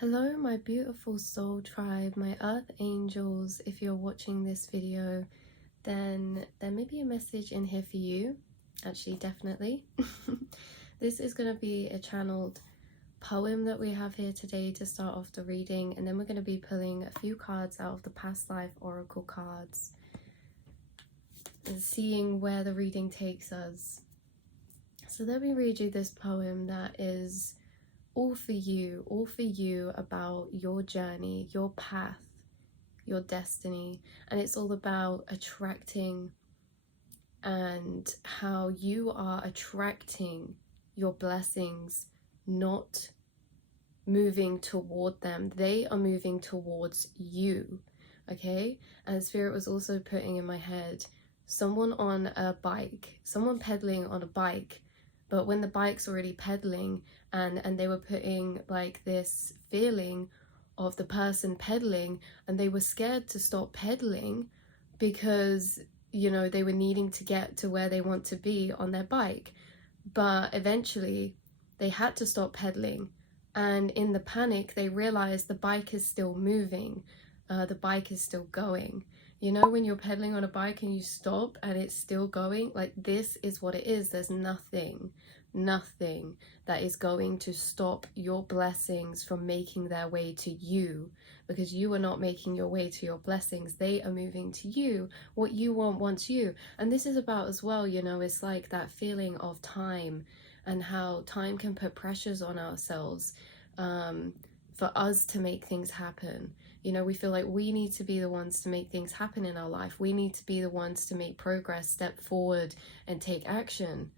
Hello, my beautiful soul tribe, my earth angels. If you're watching this video, then there may be a message in here for you. Actually, definitely. This is going to be a channeled poem that we have here today to start off the reading, and then we're going to be pulling a few cards out of the past life oracle cards and seeing where the reading takes us. So let me read you this poem that is all for you about your journey, your path, your destiny. And it's all about attracting and how you are attracting your blessings, not moving toward them. They are moving towards you, okay? And Spirit was also putting in my head someone on a bike, someone pedaling on a bike, but when the bike's already pedaling and they were putting like this feeling of the person pedaling, and they were scared to stop pedaling because, you know, they were needing to get to where they want to be on their bike. But eventually they had to stop pedaling, and in the panic they realized the bike is still moving, the bike is still going. You know, when you're pedaling on a bike and you stop and it's still going, like, this is what it is. There's nothing that is going to stop your blessings from making their way to you, because you are not making your way to your blessings. They are moving to you. What you want wants you. And this is about as well, you know, it's like that feeling of time and how time can put pressures on ourselves for us to make things happen. You know, we feel like we need to be the ones to make things happen in our life. We need to be the ones to make progress, step forward and take action.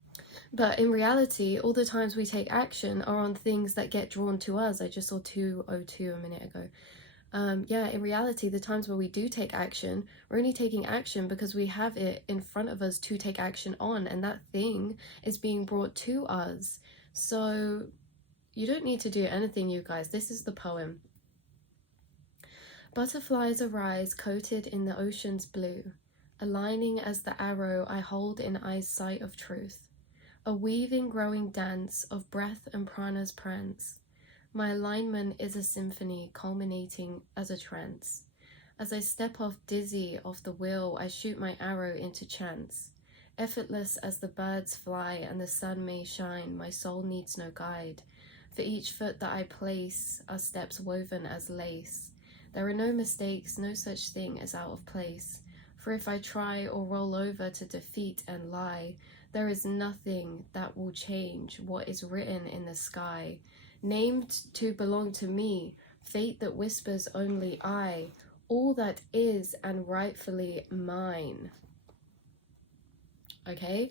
But in reality, all the times we take action are on things that get drawn to us. I just saw 202 a minute ago. Yeah, in reality, the times where we do take action, we're only taking action because we have it in front of us to take action on, and that thing is being brought to us. So you don't need to do anything, you guys. This is the poem. Butterflies arise coated in the ocean's blue, aligning as the arrow I hold in eye's sight of truth. A weaving growing dance of breath and prana's prance. My alignment is a symphony culminating as a trance. As I step off dizzy off the wheel, I shoot my arrow into chance. Effortless as the birds fly and the sun may shine, my soul needs no guide. For each foot that I place are steps woven as lace. There are no mistakes, no such thing as out of place. For if I try or roll over to defeat and lie, there is nothing that will change what is written in the sky. Named to belong to me, fate that whispers only I, all that is and rightfully mine. Okay?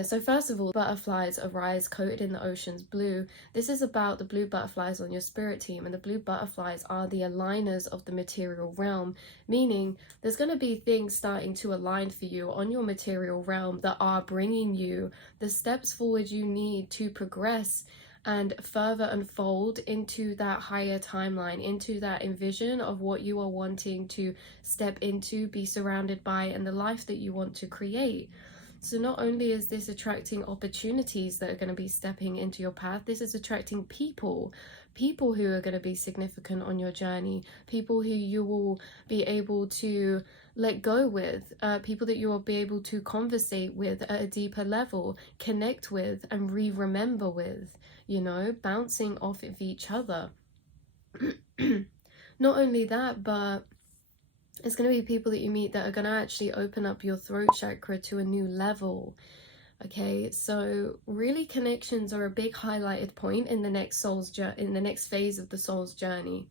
So first of all, butterflies arise coated in the ocean's blue. This is about the blue butterflies on your spirit team, and the blue butterflies are the aligners of the material realm, meaning there's going to be things starting to align for you on your material realm that are bringing you the steps forward you need to progress and further unfold into that higher timeline, into that envision of what you are wanting to step into, be surrounded by, and the life that you want to create. So not only is this attracting opportunities that are going to be stepping into your path, this is attracting people who are going to be significant on your journey, people who you will be able to let go with, people that you will be able to conversate with at a deeper level, connect with and remember with, you know, bouncing off of each other. Not only that, but it's going to be people that you meet that are going to actually open up your throat chakra to a new level. Okay, so really connections are a big highlighted point in the next phase of the soul's journey.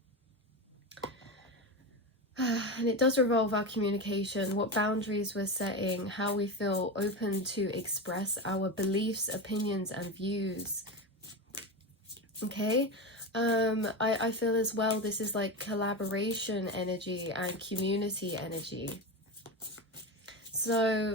And it does revolve our communication, what boundaries we're setting, how we feel open to express our beliefs, opinions and views. Okay, I feel as well this is like collaboration energy and community energy. So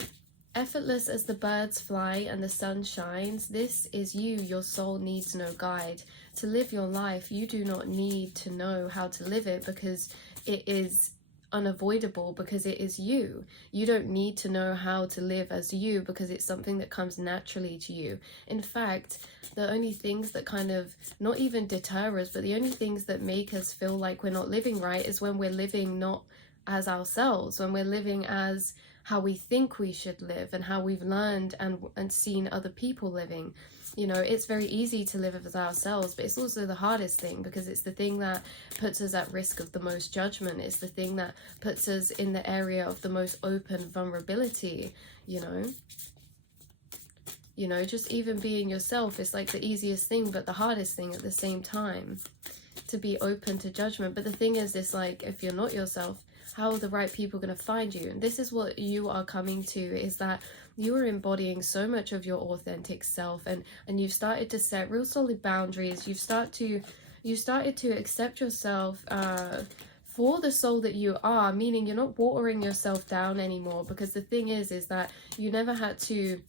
effortless as the birds fly and the sun shines, this is you. Your soul needs no guide. To live your life, you do not need to know how to live it, because it is unavoidable because it is you. You don't need to know how to live as you because it's something that comes naturally to you. In fact, the only things that kind of not even deter us, but the only things that make us feel like we're not living right is when we're living not as ourselves, when we're living as how we think we should live and how we've learned and seen other people living. You know, it's very easy to live as ourselves, but it's also the hardest thing because it's the thing that puts us at risk of the most judgment. It's the thing that puts us in the area of the most open vulnerability, you know. You know, just even being yourself is like the easiest thing, but the hardest thing at the same time, to be open to judgment. But the thing is, it's like, if you're not yourself, how are the right people going to find you? And this is what you are coming to, is that you are embodying so much of your authentic self, and you've started to set real solid boundaries. You started to accept yourself for the soul that you are, meaning you're not watering yourself down anymore. Because the thing is that you never had to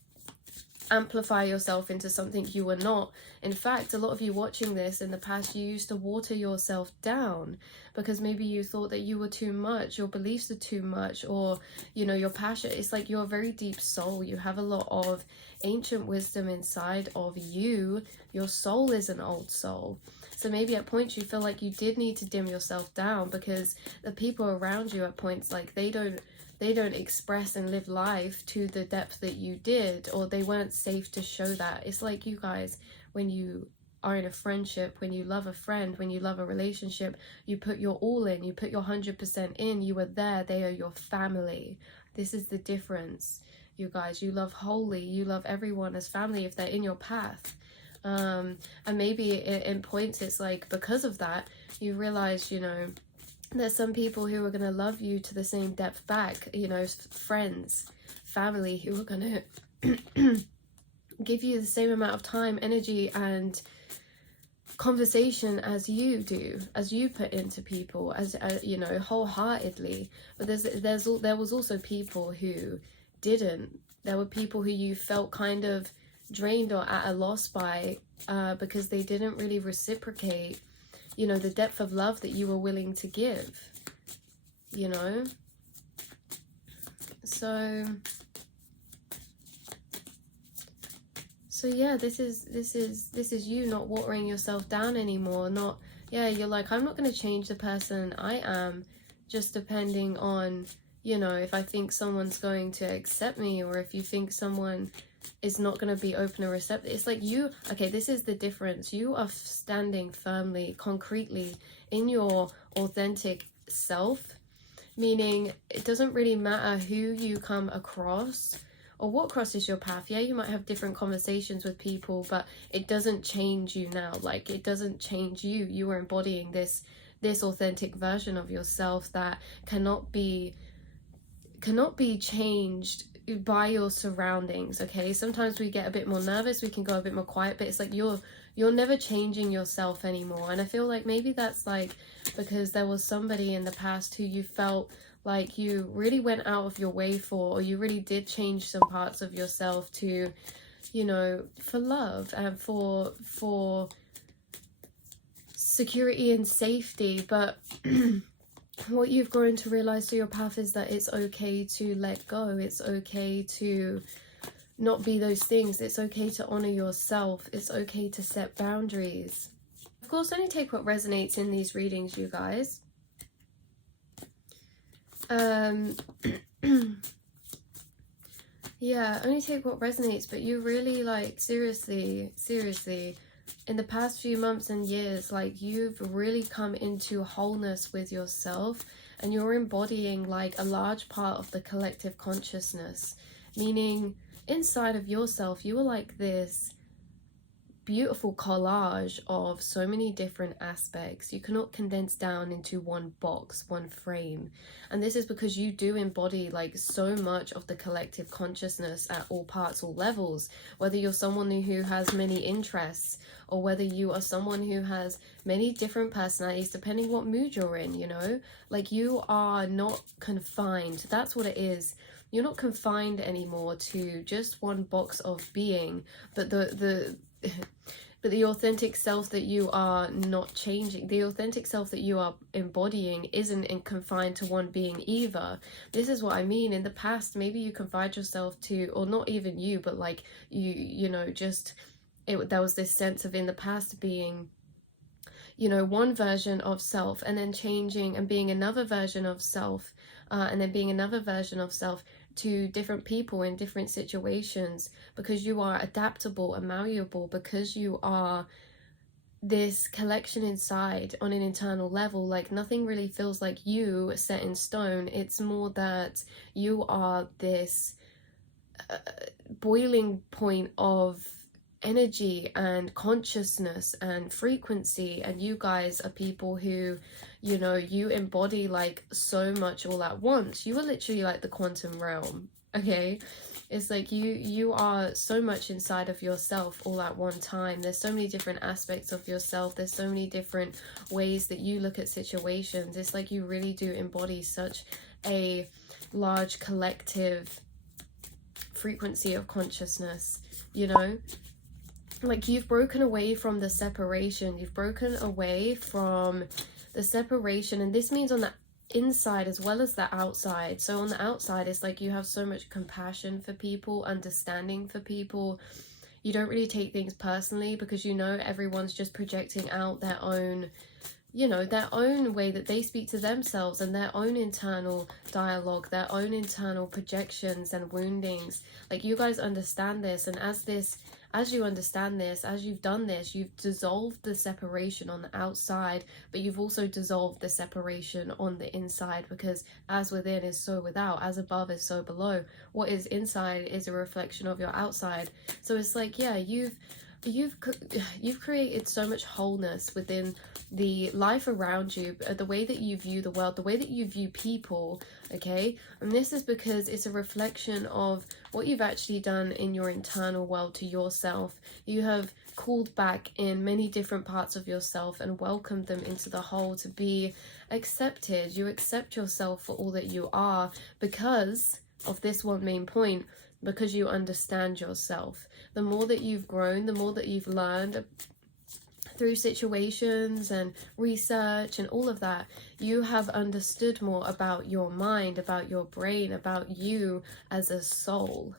amplify yourself into something you were not. In fact, a lot of you watching this in the past, you used to water yourself down because maybe you thought that you were too much, your beliefs are too much, or, you know, your passion. It's like you're a very deep soul. You have a lot of ancient wisdom inside of you. Your soul is an old soul. So maybe at points you feel like you did need to dim yourself down because the people around you at points, like, they don't express and live life to the depth that you did, or they weren't safe to show that. It's like, you guys, when you are in a friendship, when you love a friend, when you love a relationship, you put your all in, you put your 100% in, you are there, they are your family. This is the difference, you guys. You love wholly, you love everyone as family if they're in your path. And maybe in points it's like, because of that, you realize, you know, there's some people who are going to love you to the same depth back, you know, friends, family, who are going to give you the same amount of time, energy, and conversation as you do, as you put into people, as you know, wholeheartedly. But there was also people who didn't. There were people who you felt kind of drained or at a loss by because they didn't really reciprocate, you know, the depth of love that you were willing to give, you know. So yeah, this is you not watering yourself down anymore. Not, yeah, you're like, I'm not going to change the person I am just depending on, you know, if I think someone's going to accept me, or if you think someone is not going to be open or receptive. It's like, you, okay, this is the difference. You are standing firmly, concretely in your authentic self, meaning it doesn't really matter who you come across or what crosses your path. Yeah, you might have different conversations with people, but it doesn't change you now. Like, it doesn't change you. You are embodying this authentic version of yourself that cannot be changed by your surroundings. Okay, sometimes we get a bit more nervous, we can go a bit more quiet, but it's like you're never changing yourself anymore. And I feel like maybe that's like because there was somebody in the past who you felt like you really went out of your way for, or you really did change some parts of yourself to, you know, for love and for security and safety. But what you've grown to realize through your path is that it's okay to let go. It's okay to not be those things. It's okay to honor yourself. It's okay to set boundaries. Of course, only take what resonates in these readings, you guys. Yeah, only take what resonates, but you really, like, seriously, in the past few months and years, like, you've really come into wholeness with yourself, and you're embodying like a large part of the collective consciousness, meaning inside of yourself you are like this beautiful collage of so many different aspects. You cannot condense down into one box, one frame. And this is because you do embody like so much of the collective consciousness at all parts, all levels, whether you're someone who has many interests, or whether you are someone who has many different personalities, depending what mood you're in, you know. Like, you are not confined. That's what it is. You're not confined anymore to just one box of being, but But the authentic self that you are not changing, the authentic self that you are embodying isn't confined to one being either. This is what I mean. In the past, maybe you confined yourself to, or not even you, but like you know, just there was this sense of in the past being, you know, one version of self, and then changing and being another version of self, and then being another version of self to different people in different situations, because you are adaptable and malleable, because you are this collection inside on an internal level. Like nothing really feels like you set in stone. It's more that you are this boiling point of energy and consciousness and frequency, and you guys are people who, you know, you embody like so much all at once. You are literally like the quantum realm, okay? It's like you are so much inside of yourself all at one time. There's so many different aspects of yourself. There's so many different ways that you look at situations. It's like you really do embody such a large collective frequency of consciousness, you know? Like you've broken away from the separation. You've broken away from the separation, and this means on the inside as well as the outside. So on the outside, it's like you have so much compassion for people, understanding for people. You don't really take things personally because you know everyone's just projecting out their own, you know, their own way that they speak to themselves, and their own internal dialogue, their own internal projections and woundings. Like you guys understand this, and as you understand this, as you've done this, you've dissolved the separation on the outside, but you've also dissolved the separation on the inside, because as within is so without, as above is so below. What is inside is a reflection of your outside. So it's like, yeah, you've created so much wholeness within the life around you, the way that you view the world, the way that you view people, okay? And this is because it's a reflection of what you've actually done in your internal world to yourself. You have called back in many different parts of yourself and welcomed them into the whole to be accepted. You accept yourself for all that you are because of this one main point, because you understand yourself. The more that you've grown, the more that you've learned through situations and research and all of that, you have understood more about your mind, about your brain, about you as a soul.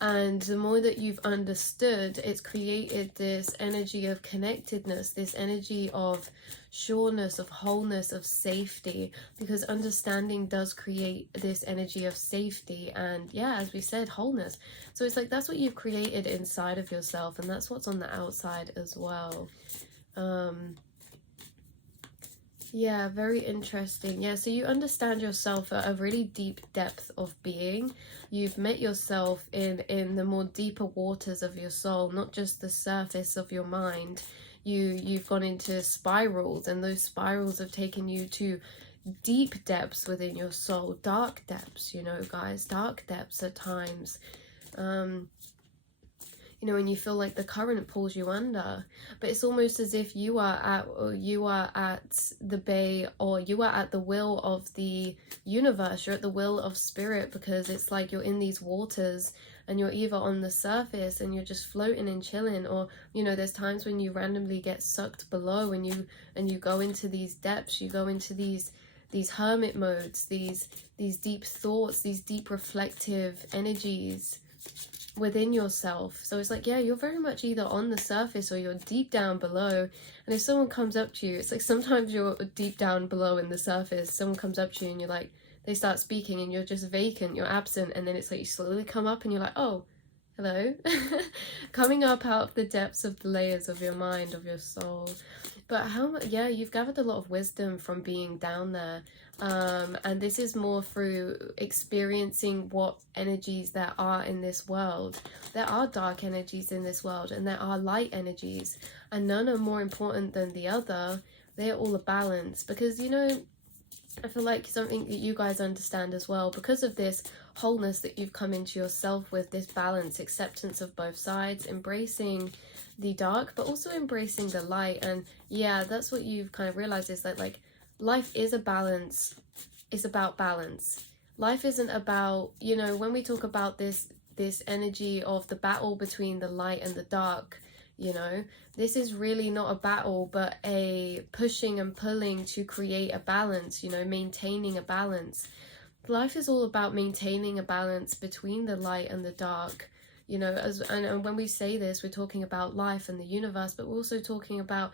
And the more that you've understood, it's created this energy of connectedness, this energy of sureness, of wholeness, of safety, because understanding does create this energy of safety and, yeah, as we said, wholeness. So it's like that's what you've created inside of yourself, and that's what's on the outside as well. Yeah, very interesting. Yeah, so you understand yourself at a really deep depth of being. You've met yourself in the more deeper waters of your soul, not just the surface of your mind. You've gone into spirals, and those spirals have taken you to deep depths within your soul, dark depths, you know, guys, dark depths at times. You know, when you feel like the current pulls you under, but it's almost as if you are at the bay, or you are at the will of the universe. You're at the will of spirit, because it's like you're in these waters and you're either on the surface and you're just floating and chilling, or, you know, there's times when you randomly get sucked below and you go into these depths, you go into these hermit modes, these deep thoughts, these deep reflective energies within yourself. So it's like, yeah, you're very much either on the surface or you're deep down below. And if someone comes up to you, it's like sometimes you're deep down below in the surface, someone comes up to you and you're like, they start speaking and you're just vacant, you're absent, and then it's like you slowly come up and you're like, oh, hello. Coming up out of the depths of the layers of your mind, of your soul. But yeah, you've gathered a lot of wisdom from being down there. And this is more through experiencing what energies there are in this world. There are dark energies in this world, and there are light energies, and none are more important than the other. They're all a balance, because, you know, I feel like something that you guys understand as well, because of this wholeness that you've come into yourself with, this balance, acceptance of both sides, embracing the dark but also embracing the light. And yeah, that's what you've kind of realized, is that like life is a balance. It's about balance. Life isn't about, you know, when we talk about this energy of the battle between the light and the dark, You know, this is really not a battle, but a pushing and pulling to create a balance, you know, maintaining a balance. Life is all about maintaining a balance between the light and the dark. You know, and when we say this, we're talking about life and the universe, but we're also talking about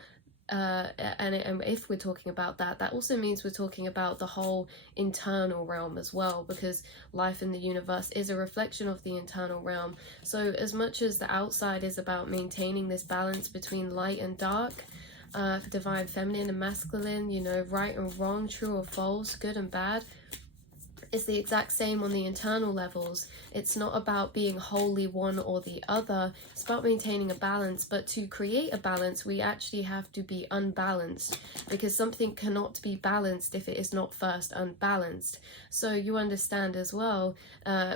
and if we're talking about that, that also means we're talking about the whole internal realm as well, because life in the universe is a reflection of the internal realm. So as much as the outside is about maintaining this balance between light and dark, divine feminine and masculine, you know, right and wrong, true or false, good and bad, it's the exact same on the internal levels. It's not about being wholly one or the other. It's about maintaining a balance. But to create a balance, we actually have to be unbalanced, because something cannot be balanced if it is not first unbalanced. So you understand as well,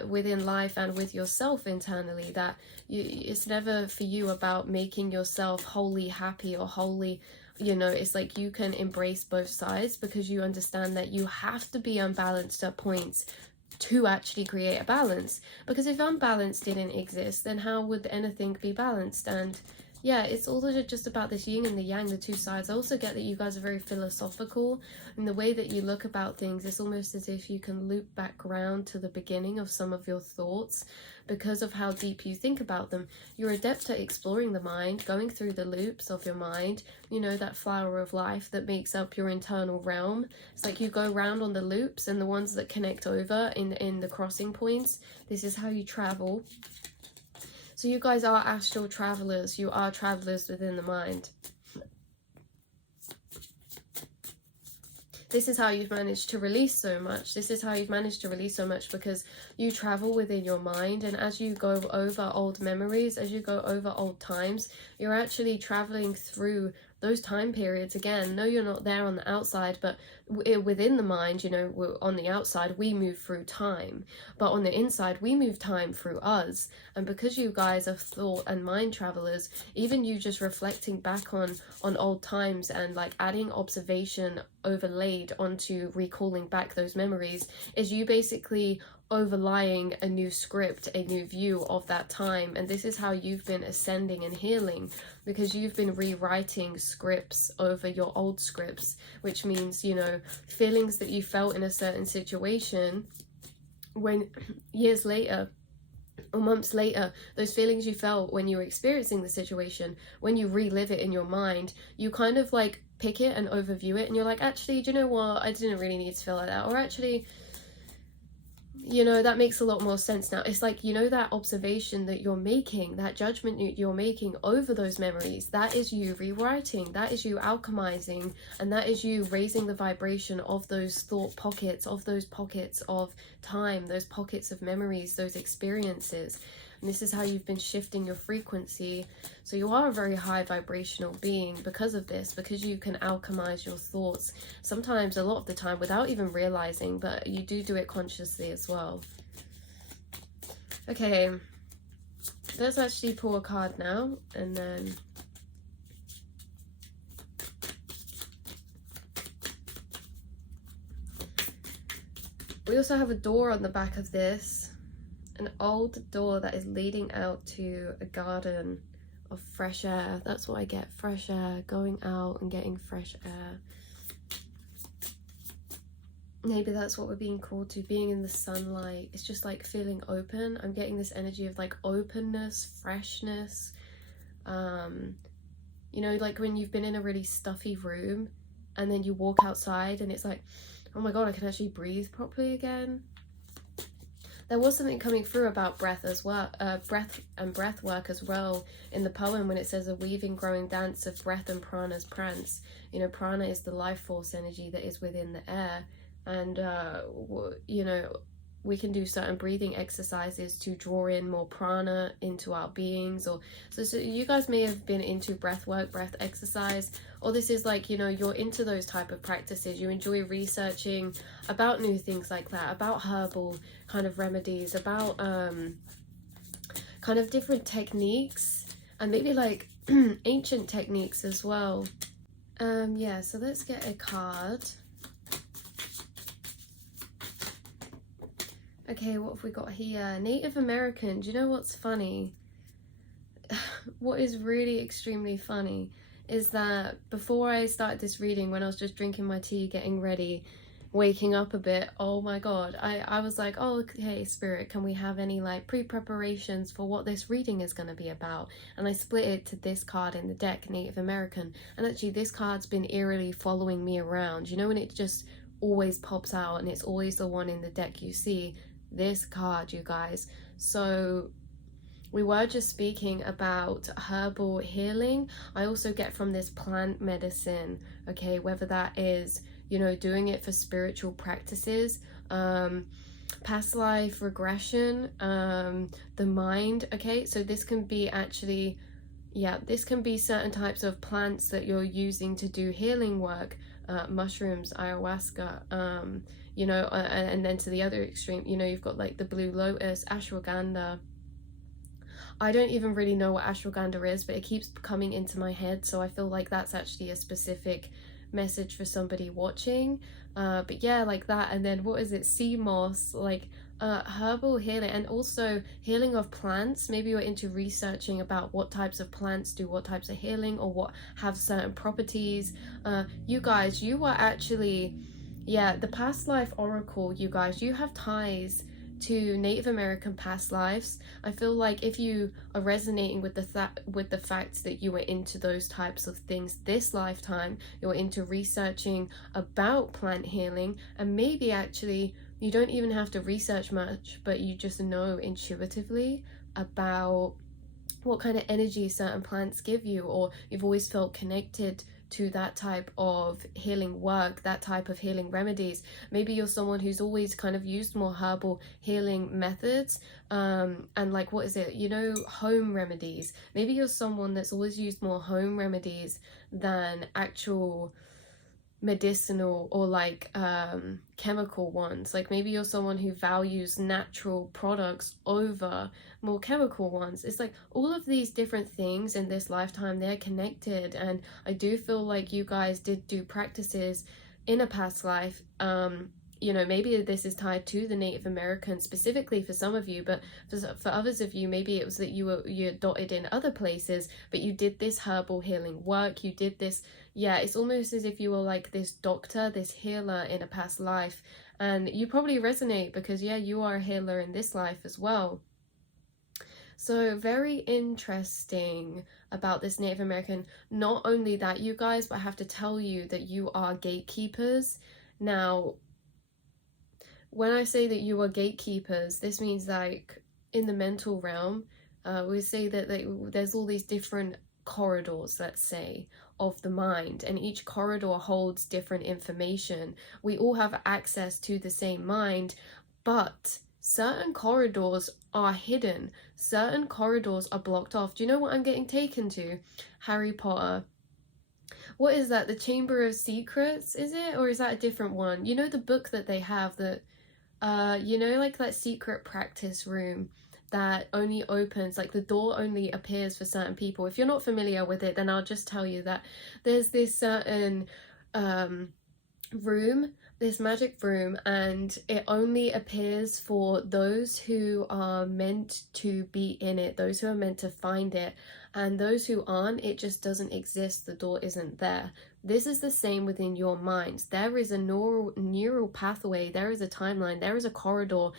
within life and with yourself internally, that it's never for you about making yourself wholly happy or wholly, you know, it's like you can embrace both sides, because you understand that you have to be unbalanced at points to actually create a balance. Because if unbalance didn't exist, then how would anything be balanced? And yeah, it's all just about this yin and the yang, the two sides. I also get that you guys are very philosophical in the way that you look about things. It's almost as if you can loop back around to the beginning of some of your thoughts because of how deep you think about them. You're adept at exploring the mind, going through the loops of your mind, you know, that flower of life that makes up your internal realm. It's like you go round on the loops, and the ones that connect over in the crossing points, this is how you travel. So you guys are astral travelers. You are travelers within the mind. This is how you've managed to release so much. This is how you've managed to release so much, because you travel within your mind, and as you go over old memories, as you go over old times, you're actually traveling through those time periods again. No, you're not there on the outside, but within the mind, you know, on the outside we move through time, but on the inside we move time through us. And because you guys are thought and mind travelers, even you just reflecting back on old times and like adding observation overlaid onto recalling back those memories, is you basically overlying a new script, a new view of that time. And this is how you've been ascending and healing, because you've been rewriting scripts over your old scripts, which means, you know, feelings that you felt in a certain situation, when years later or months later, those feelings you felt when you were experiencing the situation, when you relive it in your mind, you kind of like pick it and overview it, and you're like, actually, do you know what, I didn't really need to feel like that, or actually, you know, that makes a lot more sense now. It's like, you know, that observation that you're making, that judgment you're making over those memories, that is you rewriting, that is you alchemizing, and that is you raising the vibration of those thought pockets, of those pockets of time, those pockets of memories, those experiences. And this is how you've been shifting your frequency. So you are a very high vibrational being because of this, because you can alchemize your thoughts, sometimes a lot of the time without even realizing, but you do it consciously as well. Okay, let's actually pull a card now, and then we also have a door on the back of this. An old door that is leading out to a garden of fresh air. That's what I get, fresh air, going out and getting fresh air. Maybe that's what we're being called to, being in the sunlight. It's just like feeling open. I'm getting this energy of like openness, freshness. You know, like when you've been in a really stuffy room and then you walk outside and it's like, oh my god, I can actually breathe properly again. There was something coming through about breath as well, breath work as well in the poem, when it says a weaving growing dance of breath and prana's prance. You know, prana is the life force energy that is within the air, and you know, we can do certain breathing exercises to draw in more prana into our beings. Or so you guys may have been into breath work, breath exercise, or this is like, you know, you're into those type of practices. You enjoy researching about new things like that, about herbal kind of remedies, about kind of different techniques, and maybe like ancient techniques as well. Yeah, so let's get a card. Okay, what have we got here? Native American. Do you know what's funny? what is really extremely funny is that before I started this reading, when I was just drinking my tea, getting ready, waking up a bit, oh my god, I was like, oh, okay, Spirit, can we have any like pre-preparations for what this reading is going to be about? And I split it to this card in the deck, Native American, and actually this card's been eerily following me around. You know, when it just always pops out and it's always the one in the deck you see? This card, you guys. So we were just speaking about herbal healing. I also get from this plant medicine, okay, whether that is, you know, doing it for spiritual practices, past life regression, the mind, okay? So this can be actually, yeah, this can be certain types of plants that you're using to do healing work, mushrooms, ayahuasca, you know, and then to the other extreme, you know, you've got like the blue lotus, ashwagandha. I don't even really know what ashwagandha is, but it keeps coming into my head, so I feel like that's actually a specific message for somebody watching. But yeah, like that. And then what is it, sea moss, like herbal healing, and also healing of plants. Maybe you're into researching about what types of plants do what types of healing, or what have certain properties. You guys, you are actually, yeah, the past life oracle, you guys, you have ties to Native American past lives. I feel like if you are resonating with the fact that you were into those types of things this lifetime, you're into researching about plant healing, and maybe actually you don't even have to research much, but you just know intuitively about what kind of energy certain plants give you, or you've always felt connected to that type of healing work, that type of healing remedies. Maybe you're someone who's always kind of used more herbal healing methods, and like, what is it, you know, home remedies. Maybe you're someone that's always used more home remedies than actual medicinal or like chemical ones. Like maybe you're someone who values natural products over more chemical ones. It's like all of these different things in this lifetime, they're connected, and I do feel like you guys did do practices in a past life. You know, maybe this is tied to the Native American specifically for some of you, but for others of you, maybe it was that you're dotted in other places, but you did this herbal healing work, you did this. Yeah, it's almost as if you were like this doctor, this healer in a past life, and you probably resonate because, yeah, you are a healer in this life as well. So very interesting about this Native American. Not only that, you guys, but I have to tell you that you are gatekeepers. Now, when I say that you are gatekeepers, this means like in the mental realm, we say that there's all these different corridors, let's say, of the mind, and each corridor holds different information. We all have access to the same mind, but certain corridors are hidden, certain corridors are blocked off. Do you know what I'm getting taken to? Harry Potter. What is that? The Chamber of Secrets, is it? Or is that a different one? You know the book that they have that, you know, like that secret practice room that only opens, like the door only appears for certain people. If you're not familiar with it, then I'll just tell you that there's this certain room, this magic room, and it only appears for those who are meant to be in it, those who are meant to find it, and those who aren't, it just doesn't exist, the door isn't there. This is the same within your mind. There is a neural pathway, there is a timeline, there is a corridor,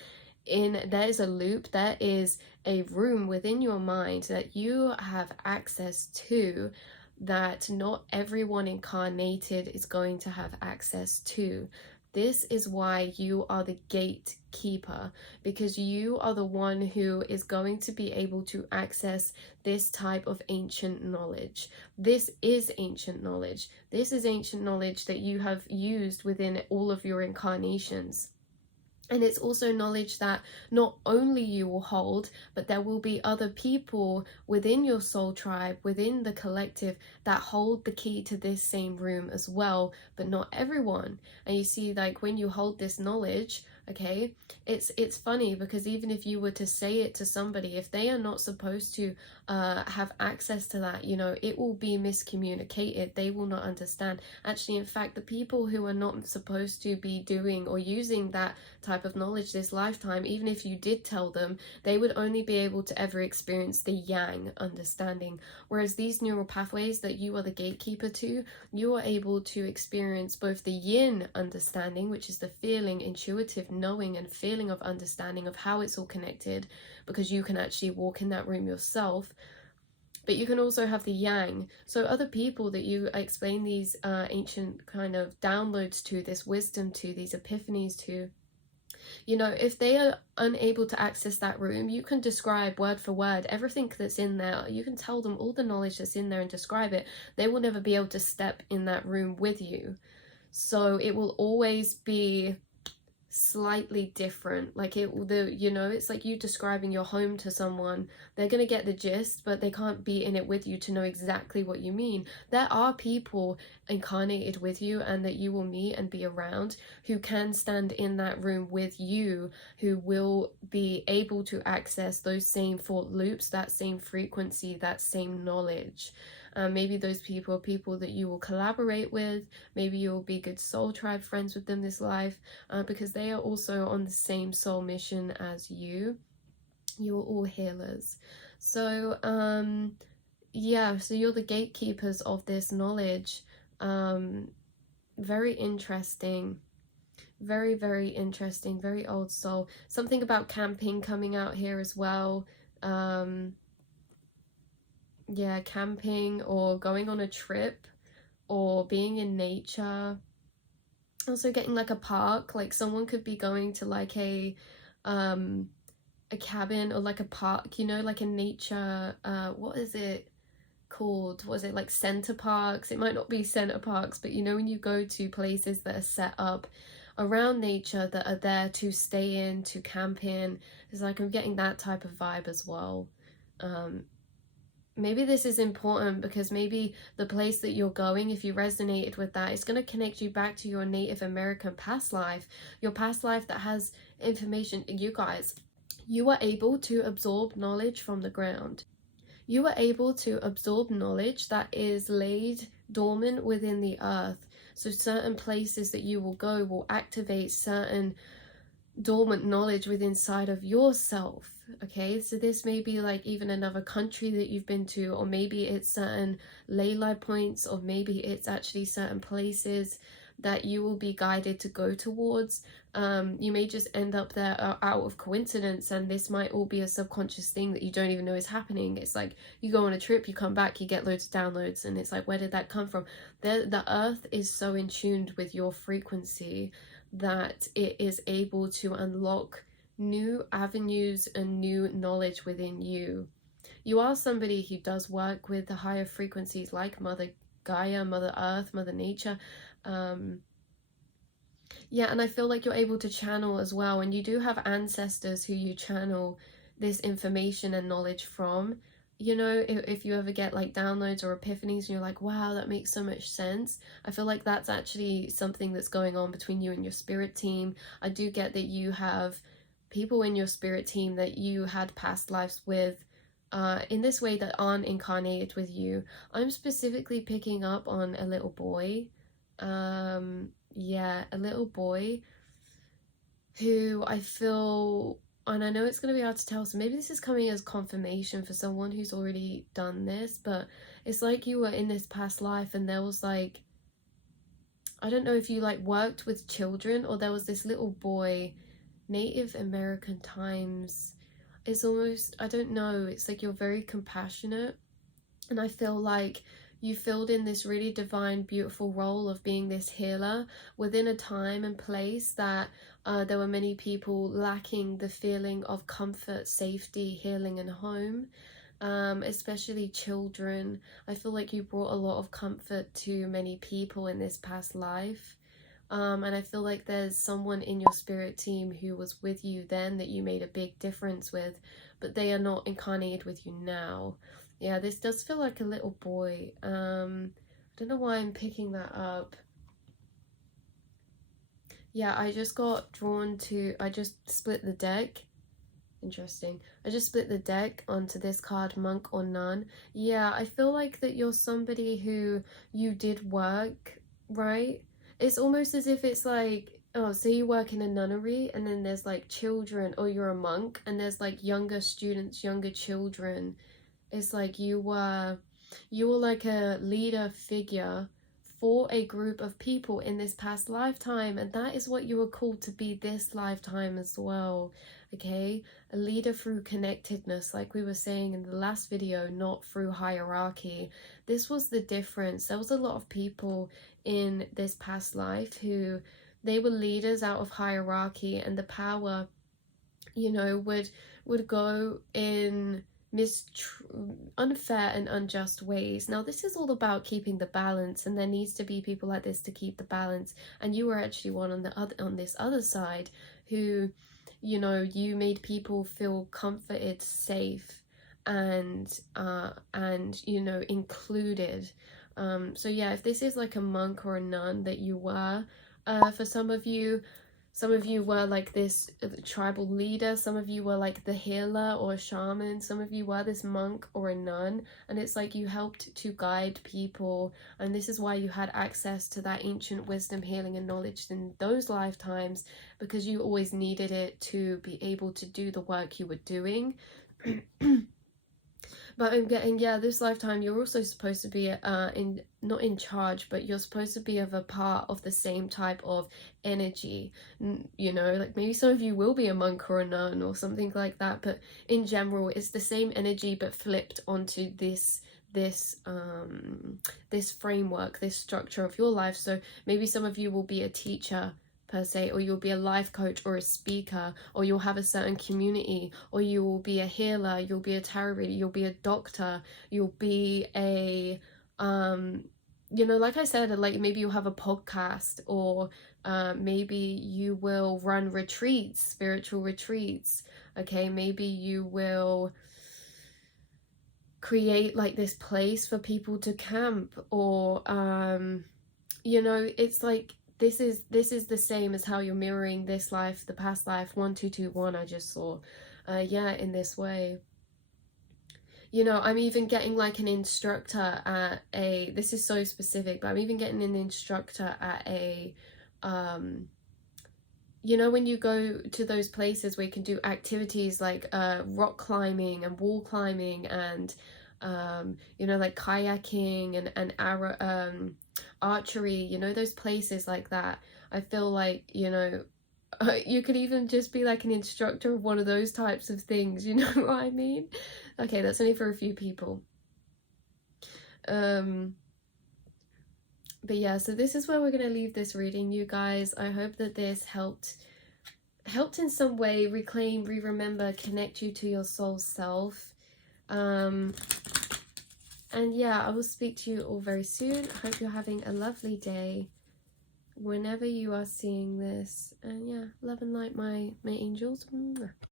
there is a loop, there is a room within your mind that you have access to, that not everyone incarnated is going to have access to. This is why you are the gatekeeper, because you are the one who is going to be able to access this type of ancient knowledge. This is ancient knowledge. This is ancient knowledge that you have used within all of your incarnations. And it's also knowledge that not only you will hold, but there will be other people within your soul tribe, within the collective, that hold the key to this same room as well, but not everyone. And you see, like when you hold this knowledge, Okay, it's funny because even if you were to say it to somebody, if they are not supposed to have access to that, you know, it will be miscommunicated. They will not understand. Actually, in fact, the people who are not supposed to be doing or using that type of knowledge this lifetime, even if you did tell them, they would only be able to ever experience the yang understanding. Whereas these neural pathways that you are the gatekeeper to, you are able to experience both the yin understanding, which is the feeling, intuitive knowing and feeling of understanding of how it's all connected, because you can actually walk in that room yourself. But you can also have the yang. So other people that you explain these ancient kind of downloads to, this wisdom to, these epiphanies to, you know, if they are unable to access that room, you can describe word for word everything that's in there. You can tell them all the knowledge that's in there and describe it. They will never be able to step in that room with you. So it will always be slightly different. Like you know, it's like you describing your home to someone. They're gonna get the gist, but they can't be in it with you to know exactly what you mean. There are people incarnated with you and that you will meet and be around who can stand in that room with you, who will be able to access those same thought loops, that same frequency, that same knowledge. Maybe those people are people that you will collaborate with. Maybe you'll be good soul tribe friends with them this life, because they are also on the same soul mission as you. You are all healers. So yeah, so you're the gatekeepers of this knowledge. Very interesting. Very, very interesting. Very old soul. Something about camping coming out here as well. Yeah, camping or going on a trip or being in nature. Also getting like a park, like someone could be going to like a cabin or like a park, you know, like a nature, what is it called? Was it like center parks? It might not be center parks, but you know, when you go to places that are set up around nature that are there to stay in, to camp in, it's like I'm getting that type of vibe as well. Maybe this is important because maybe the place that you're going, if you resonated with that, it's going to connect you back to your Native American past life, your past life that has information. You guys, you are able to absorb knowledge from the ground. You are able to absorb knowledge that is laid dormant within the earth. So certain places that you will go will activate certain dormant knowledge within inside of yourself. Okay, so this may be like even another country that you've been to, or maybe it's certain ley line points, or maybe it's actually certain places that you will be guided to go towards. You may just end up there out of coincidence, and this might all be a subconscious thing that you don't even know is happening. It's like you go on a trip, you come back, you get loads of downloads, and it's like, where did that come from? The earth is so in tune with your frequency that it is able to unlock new avenues and new knowledge within you. You are somebody who does work with the higher frequencies like Mother Gaia, Mother Earth, Mother Nature. Yeah, and I feel like you're able to channel as well, and you do have ancestors who you channel this information and knowledge from. You know, if you ever get like downloads or epiphanies and you're like, wow, that makes so much sense, I feel like that's actually something that's going on between you and your spirit team. I do get that you have people in your spirit team that you had past lives with in this way that aren't incarnated with you. I'm specifically picking up on a little boy. Yeah, a little boy who I feel, and I know it's going to be hard to tell, so maybe this is coming as confirmation for someone who's already done this, but it's like you were in this past life and there was like, I don't know if you like worked with children, or there was this little boy, Native American times. It's almost, I don't know, it's like you're very compassionate, and I feel like you filled in this really divine, beautiful role of being this healer within a time and place that there were many people lacking the feeling of comfort, safety, healing, and home, especially children. I feel like you brought a lot of comfort to many people in this past life. And I feel like there's someone in your spirit team who was with you then that you made a big difference with, but they are not incarnated with you now. Yeah, this does feel like a little boy. I don't know why I'm picking that up. Yeah, I just got drawn to, I just split the deck. Interesting. I just split the deck onto this card, Monk or Nun. Yeah, I feel like that you're somebody who you did work, right? It's almost as if it's like, oh, so you work in a nunnery and then there's like children, or you're a monk and there's like younger students, younger children. It's like you were like a leader figure for a group of people in this past lifetime, and that is what you were called to be this lifetime as well. Okay, a leader through connectedness, like we were saying in the last video, not through hierarchy. This was the difference. There was a lot of people in this past life who they were leaders out of hierarchy, and the power, would go in unfair and unjust ways. Now this is all about keeping the balance, and there needs to be people like this to keep the balance. And you were actually one on this other side who, you made people feel comforted, safe, and included. So yeah, if this is like a monk or a nun that you were, for some of you were like this tribal leader, some of you were like the healer or a shaman, some of you were this monk or a nun, and it's like you helped to guide people, and this is why you had access to that ancient wisdom, healing, and knowledge in those lifetimes, because you always needed it to be able to do the work you were doing. But I'm getting, yeah, this lifetime you're also supposed to be not in charge, but you're supposed to be of a part of the same type of energy. Like maybe some of you will be a monk or a nun or something like that, but in general it's the same energy but flipped onto this framework, this structure of your life. So maybe some of you will be a teacher per se, or you'll be a life coach or a speaker, or you'll have a certain community, or you will be a healer, you'll be a tarot reader, you'll be a doctor, you'll be a like I said, like maybe you'll have a podcast, or maybe you will run retreats, spiritual retreats. Okay, maybe you will create like this place for people to camp, or it's like this is the same as how you're mirroring this life, the past life. 1221 I just saw, in this way. I'm even getting like an instructor at a, this is so specific, but I'm even getting an instructor at a when you go to those places where you can do activities like rock climbing and wall climbing, and like kayaking and archery, those places like that. I feel like, you could even just be like an instructor of one of those types of things, you know what I mean? Okay, that's only for a few people. But yeah, so this is where we're going to leave this reading, you guys. I hope that this helped in some way reclaim, remember, connect you to your soul self. And yeah, I will speak to you all very soon. I hope you're having a lovely day whenever you are seeing this. And yeah, love and light, my angels.